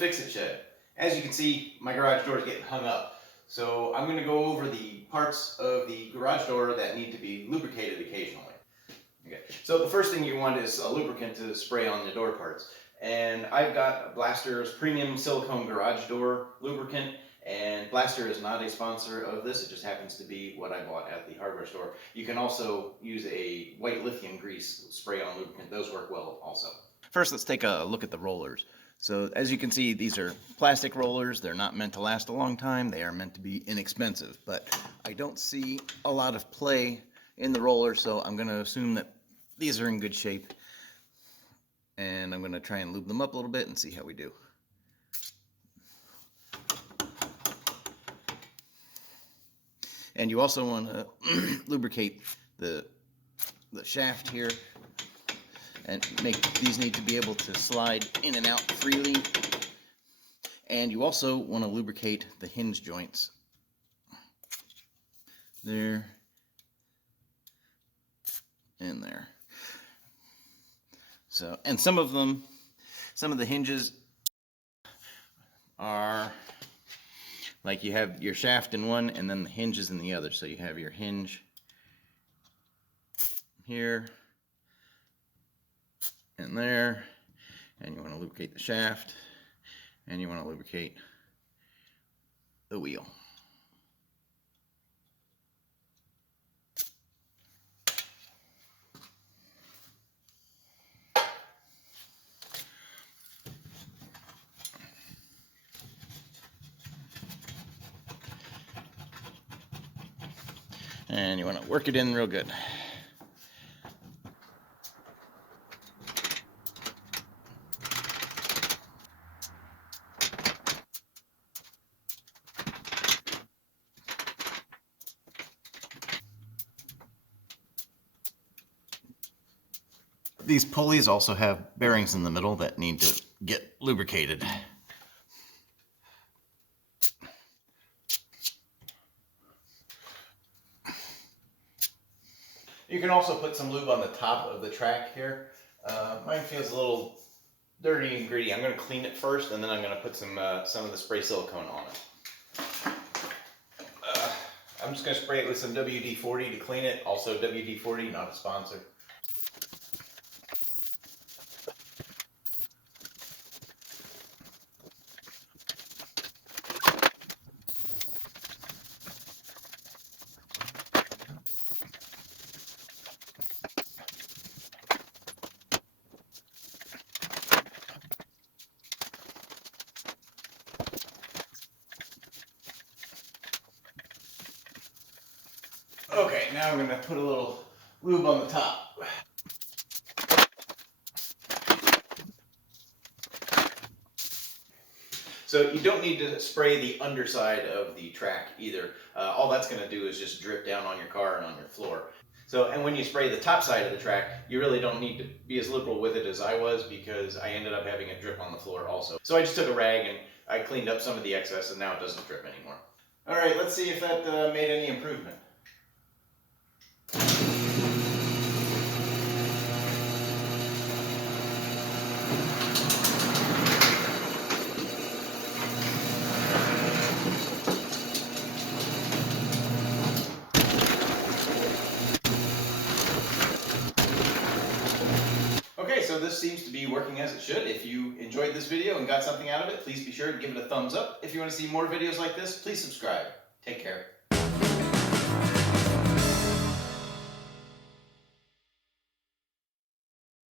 fix-it shed. As you can see, my garage door is getting hung up. So I'm going to go over the parts of the garage door that need to be lubricated occasionally. Okay. So the first thing you want is a lubricant to spray on the door parts. And I've got Blaster's premium silicone garage door lubricant. And Blaster is not a sponsor of this, it just happens to be what I bought at the hardware store. You can also use a white lithium grease spray on lubricant, those work well also. First, let's take a look at the rollers. So as you can see, these are plastic rollers. They're not meant to last a long time. They are meant to be inexpensive, but I don't see a lot of play in the roller, so I'm going to assume that these are in good shape. And I'm going to try and lube them up a little bit and see how we do. And you also want to lubricate the shaft here, and these need to be able to slide in and out freely. And you also want to lubricate the hinge joints. There and there. So, and some of the hinges are like you have your shaft in one and then the hinge is in the other. So you have your hinge here and there, and you want to lubricate the shaft, and you want to lubricate the wheel. And you want to work it in real good. These pulleys also have bearings in the middle that need to get lubricated. You can also put some lube on the top of the track here. Mine feels a little dirty and gritty. I'm going to clean it first, and then I'm going to put some of the spray silicone on it. I'm just going to spray it with some WD-40 to clean it. Also, WD-40, not a sponsor. Okay, now I'm going to put a little lube on the top. So you don't need to spray the underside of the track either. All that's going to do is just drip down on your car and on your floor. So, and when you spray the top side of the track, you really don't need to be as liberal with it as I was, because I ended up having a drip on the floor also. So I just took a rag and I cleaned up some of the excess, and now it doesn't drip anymore. All right, let's see if that made any improvement. Okay, so this seems to be working as it should. If you enjoyed this video and got something out of it, please be sure to give it a thumbs up. If you want to see more videos like this, please subscribe. Take care.